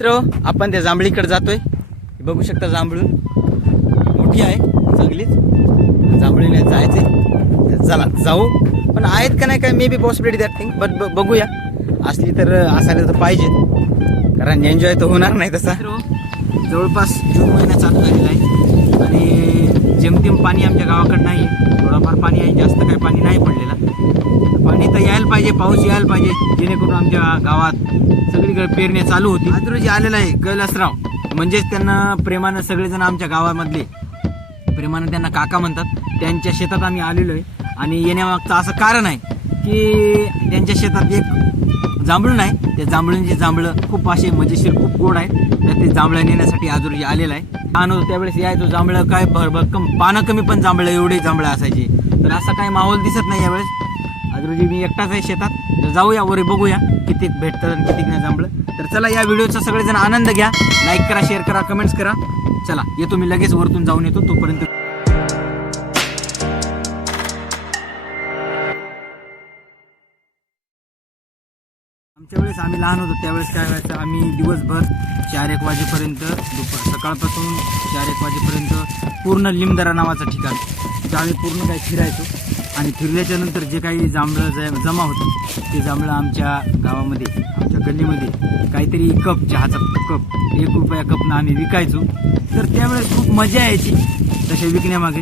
मित्र आपण त्या जांभळीकडे जातोय. हे बघू शकता जांभळून मोठी आहे चांगलीच. जांभळीने जायचे चला जाऊ. पण आहेत का नाही काय? May be possibility that thing but बघूया. असली तर असायला तर पाहिजेत. कारण एन्जॉय तर होणार नाही तसा. जवळपास जून महिना चालू झालेला आहे. आणि जेमतेम पाणी आमच्या गावाकडे नाही थोडंफार पाणी आहे जास्त काही पाणी नाही पडलेलं. यायला पाहिजे पाऊस यायला पाहिजे जेणेकरून आमच्या गावात सगळीकडे पेरणी चालू होती आज रोजी आलेला आहे कैलासराव. म्हणजेच त्यांना प्रेमानं सगळेजण आमच्या गावामधले प्रेमानं त्यांना काका म्हणतात त्यांच्या शेतात आम्ही आलेलो आहे. आणि येण्यामागचं असं कारण आहे की त्यांच्या शेतात एक जांभळून आहे त्या जांभळूंची जांभळं खूप असे मजेशीर खूप गोड आहे तर ते जांभळं नेण्यासाठी आज रोजी आलेलं आहे. लहान होतो त्यावेळेस यायचो जांभळं काय भर भक्कम पानं कमी पण जांभळं एवढे जांभळं असायचे. तर असा काही माहोल दिसत नाही यावेळेस. आज रोजी मी एकटाच आहे शेतात. तर जाऊया वरी बघूया कितीक भेटतात आणि किती नाही जमलं. तर चला या व्हिडिओचा सगळेजण आनंद घ्या. लाईक करा शेअर करा कमेंट्स करा. चला येतो मी लगेच वरतून जाऊन येतो तोपर्यंत. आमच्या वेळेस आम्ही लहान होतो त्यावेळेस काय व्हायचं आम्ही दिवसभर चार एक वाजेपर्यंत दुपार सकाळपासून चार एक वाजेपर्यंत पूर्ण लिमदरा नावाचं ठिकाण तिथं आम्ही पूर्ण काही फिरायचो. आणि फिरल्याच्या नंतर जे काही जांभळं ज- जमा होतं ते जांभळं आमच्या गावामध्ये आमच्या गल्लीमध्ये काहीतरी कप चहाचा कप एक रुपया कपनं आम्ही विकायचो. तर त्यावेळेस खूप मजा यायची तसे विकण्यामागे.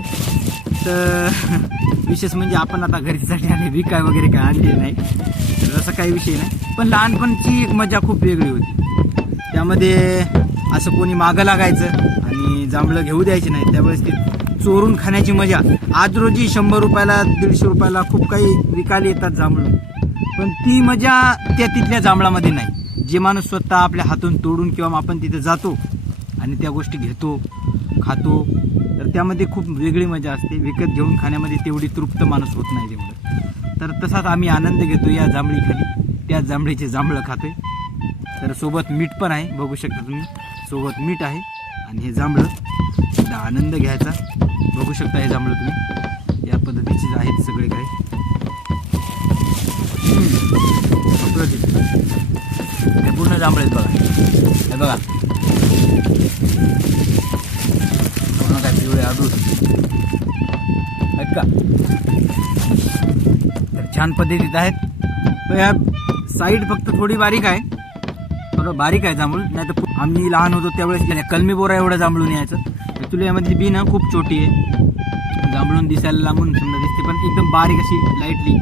तर विशेष म्हणजे आपण आता घरीसाठी आणि विकाय वगैरे काय आणले नाही. तर तसा काही विषय नाही. पण लहानपणची एक मजा खूप वेगळी होती. त्यामध्ये असं कोणी मागं लागायचं आणि जांभळं घेऊ द्यायची नाही. त्यावेळेस ते चोरून खाण्याची मजा. आज रोजी शंभर रुपयाला दीडशे रुपयाला खूप काही विकायला येतात जांभळं. पण ती मजा त्या तिथल्या जांभळामध्ये नाही. जे माणूस स्वतः आपल्या हातून तोडून किंवा आपण तिथे जातो आणि त्या गोष्टी घेतो खातो तर त्यामध्ये खूप वेगळी मजा असते. विकत घेऊन खाण्यामध्ये तेवढी तृप्त माणूस होत नाही तेवढं तर तसाच आम्ही आनंद घेतो या जांभळीखाली त्या जांभळीचे जांभळं खातोय. तर सोबत मीठ पण आहे बघू शकता तुम्ही. सोबत मीठ आहे. आणि हे जांभळं. एकदा आनंद घ्यायचा. बघू शकता हे जांभळं तुम्ही. या पद्धतीचे आहेत सगळे काही. हे पूर्ण जांभळे आहेत बघा. हे बघा. पूर्ण काय पिवळे आदूर आहेत का? तर छान पद्धतीत आहेत. या साईड फक्त थोडी बारीक आहे. थोडं बारीक आहे जांभूळ नाही तर आम्ही लहान होतो त्यावेळेस कलमी बोरा एवढं जांभळून यायचं. तुला यामधली बी ना खूप छोटी आहे. जांभळून दिसायला लांबून समजा दिसते पण एकदम बारीक अशी लाईटली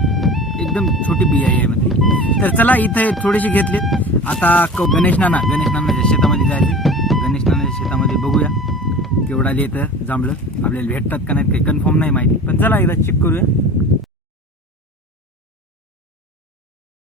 एकदम छोटी बी आहे यामध्ये तर चला इथे थोडीशी घेतलीत आता क- गणेश नाना गणेश नानाच्या शेतामध्ये जायचं गणेश नानाच्या शेतामध्ये बघूया. केवढा येतं जांभळं. आपल्याला भेटतात का नाही काही कन्फर्म नाही माहिती. पण चला एकदा चेक करूया.